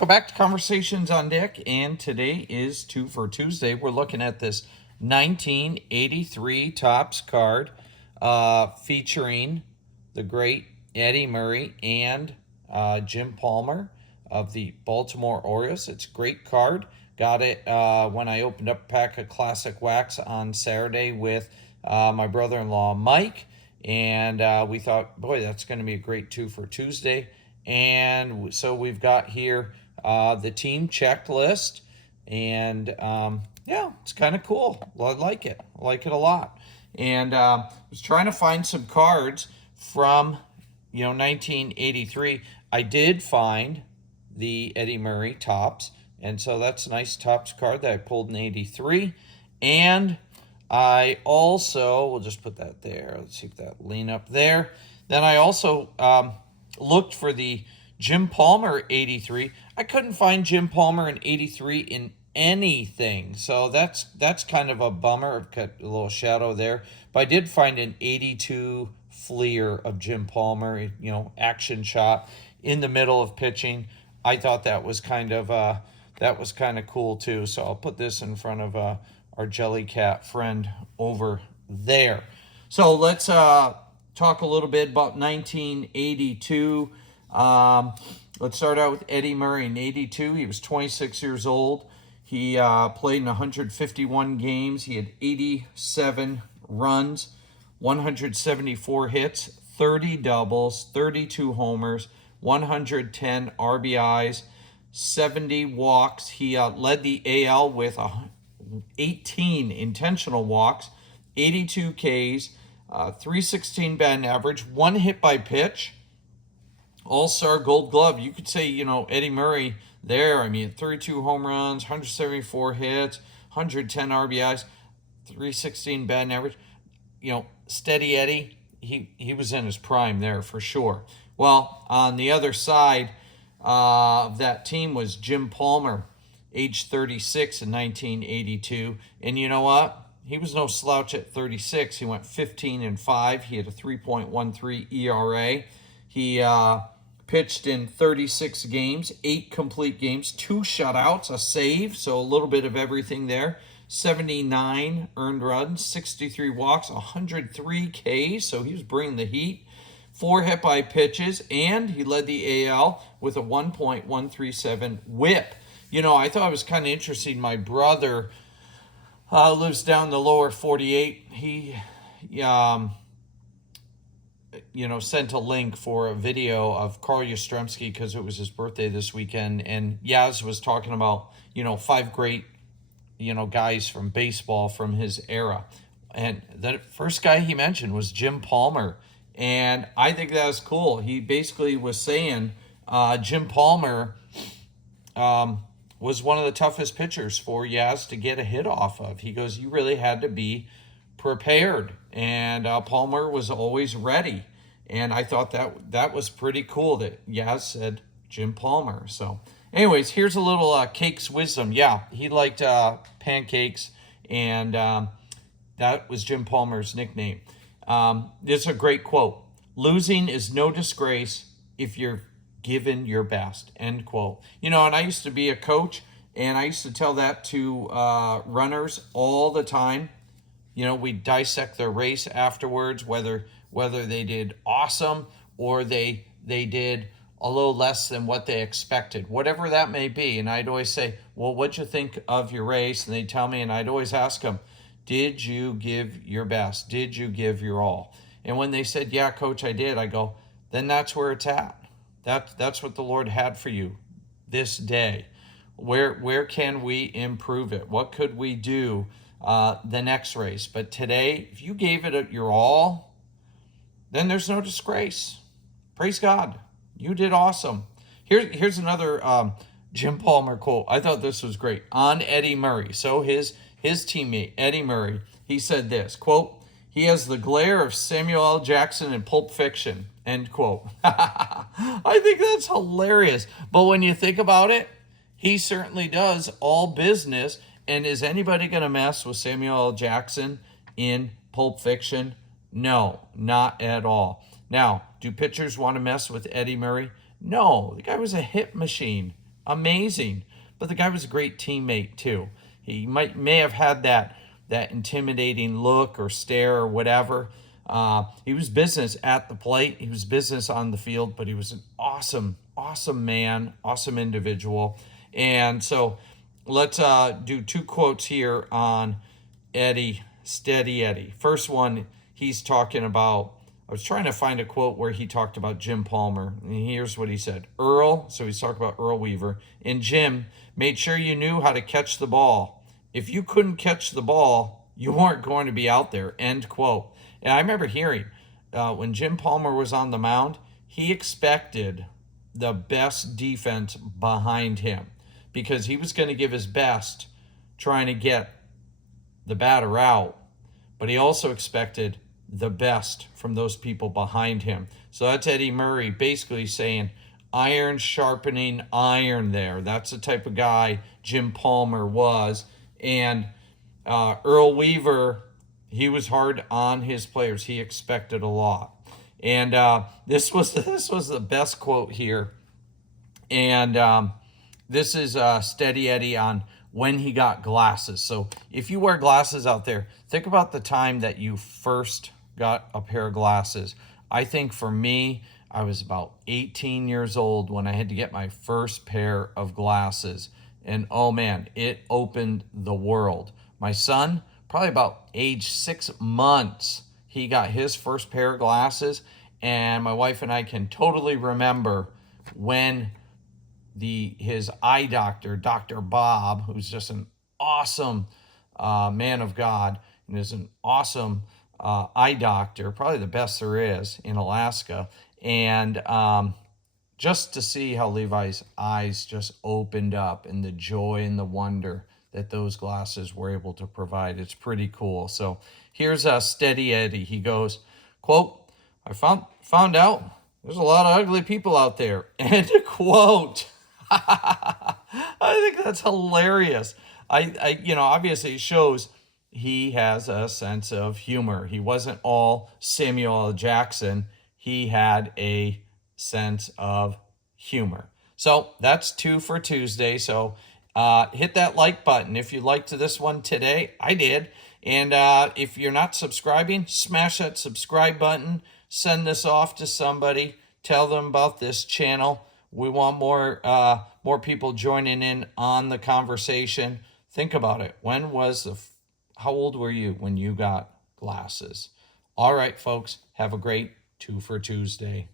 welcome back to Conversations on Deck. And today is Two for Tuesday. We're looking at this 1983 Topps card featuring the great Eddie Murray and Jim Palmer of the Baltimore Orioles. It's a great card. Got it when I opened up a pack of Classic Wax on Saturday with my brother-in-law Mike. And we thought, boy, that's going to be a great Two for Tuesday. And so we've got here the team checklist. And yeah, it's kind of cool. I like it. I like it a lot. And I was trying to find some cards from, 1983. I did find the Eddie Murray Topps. And so that's a nice Topps card that I pulled in 83. And I also, we'll just put that there. Let's see if that lean up there. Then I also looked for the Jim Palmer 83. I couldn't find Jim Palmer in 83 in anything. So that's kind of a bummer. I've got a little shadow there. But I did find an 82 Fleer of Jim Palmer, action shot in the middle of pitching. I thought that was kind of cool too. So I'll put this in front of our Jellycat friend over there. So let's talk a little bit about 1982. Let's start out with Eddie Murray in 82. He was 26 years old. He played in 151 games. He had 87 runs, 174 hits, 30 doubles, 32 homers, 110 RBIs, 70 walks. He led the AL with 18 intentional walks, 82 Ks, 316 batting average, 1 hit by pitch, All-Star Gold Glove. You could say, Eddie Murray there. 32 home runs, 174 hits, 110 RBIs, 316 batting average. Steady Eddie, he was in his prime there for sure. Well, on the other side of that team was Jim Palmer, age 36 in 1982. And you know what? He was no slouch at 36. He went 15-5. He had a 3.13 ERA. He pitched in 36 games, 8 complete games, 2 shutouts, a save, so a little bit of everything there. 79 earned runs, 63 walks, 103 Ks, so he was bringing the heat. 4 hit by pitches, and he led the AL with a 1.137 whip. I thought it was kind of interesting. My brother lives down the lower 48. He sent a link for a video of Carl Yastrzemski because it was his birthday this weekend. And Yaz was talking about, 5 great, guys from baseball from his era. And the first guy he mentioned was Jim Palmer. And I think that was cool. He basically was saying Jim Palmer was one of the toughest pitchers for Yaz to get a hit off of. He goes, you really had to be prepared. And Palmer was always ready. And I thought that was pretty cool that Yaz said Jim Palmer. So anyways, here's a little Cakes wisdom. Yeah, he liked pancakes, and that was Jim Palmer's nickname. This is a great quote. Losing is no disgrace if you're given your best, end quote. And I used to be a coach, and I used to tell that to runners all the time. We dissect their race afterwards, whether they did awesome or they did a little less than what they expected, whatever that may be. And I'd always say, well, what'd you think of your race? And they'd tell me, and I'd always ask them, did you give your best? Did you give your all? And when they said, yeah, coach, I did, I go, then that's where it's at. That's what the Lord had for you this day. Where can we improve it? What could we do the next race? But today, if you gave it your all, then there's no disgrace. Praise God. You did awesome. Here's another Jim Palmer quote. I thought this was great. On Eddie Murray. So his teammate, Eddie Murray, he said this, quote, he has the glare of Samuel L. Jackson in Pulp Fiction, end quote. I think that's hilarious. But when you think about it, he certainly does all business. And is anybody going to mess with Samuel L. Jackson in Pulp Fiction? No, not at all. Now, do pitchers want to mess with Eddie Murray? No, the guy was a hit machine. amazing. But the guy was a great teammate too. He may have had that intimidating look or stare or whatever. He was business at the plate. He was business on the field, but he was an awesome man, awesome individual. And so let's do two quotes here on Eddie, Steady Eddie. First one, he's talking about, I was trying to find a quote where he talked about Jim Palmer. And here's what he said. Earl, so he's talking about Earl Weaver, and Jim made sure you knew how to catch the ball. If you couldn't catch the ball, you weren't going to be out there, end quote. And I remember hearing when Jim Palmer was on the mound, he expected the best defense behind him because he was going to give his best trying to get the batter out, but he also expected the best from those people behind him. So that's Eddie Murray basically saying iron sharpening iron there. That's the type of guy Jim Palmer was. And Earl Weaver, he was hard on his players. He expected a lot. And this was the best quote here. And this is Steady Eddie on when he got glasses. So if you wear glasses out there, think about the time that you first got a pair of glasses. I think for me, I was about 18 years old when I had to get my first pair of glasses. And oh man, it opened the world. My son, probably about age 6 months, he got his first pair of glasses. And my wife and I can totally remember when his eye doctor, Dr. Bob, who's just an awesome man of God and is an awesome eye doctor, probably the best there is in Alaska. And just to see how Levi's eyes just opened up and the joy and the wonder that those glasses were able to provide. It's pretty cool. So here's Steady Eddie. He goes, quote, I found out there's a lot of ugly people out there. End quote. I think that's hilarious. Obviously it shows he has a sense of humor. He wasn't all Samuel L. Jackson. He had a sense of humor. So that's 2 for Tuesday. So hit that like button if you liked this one today. I did. And if you're not subscribing, smash that subscribe button. Send this off to somebody. Tell them about this channel. We want more people joining in on the conversation. Think about it. How old were you when you got glasses? All right, folks, have a great 2 for Tuesday.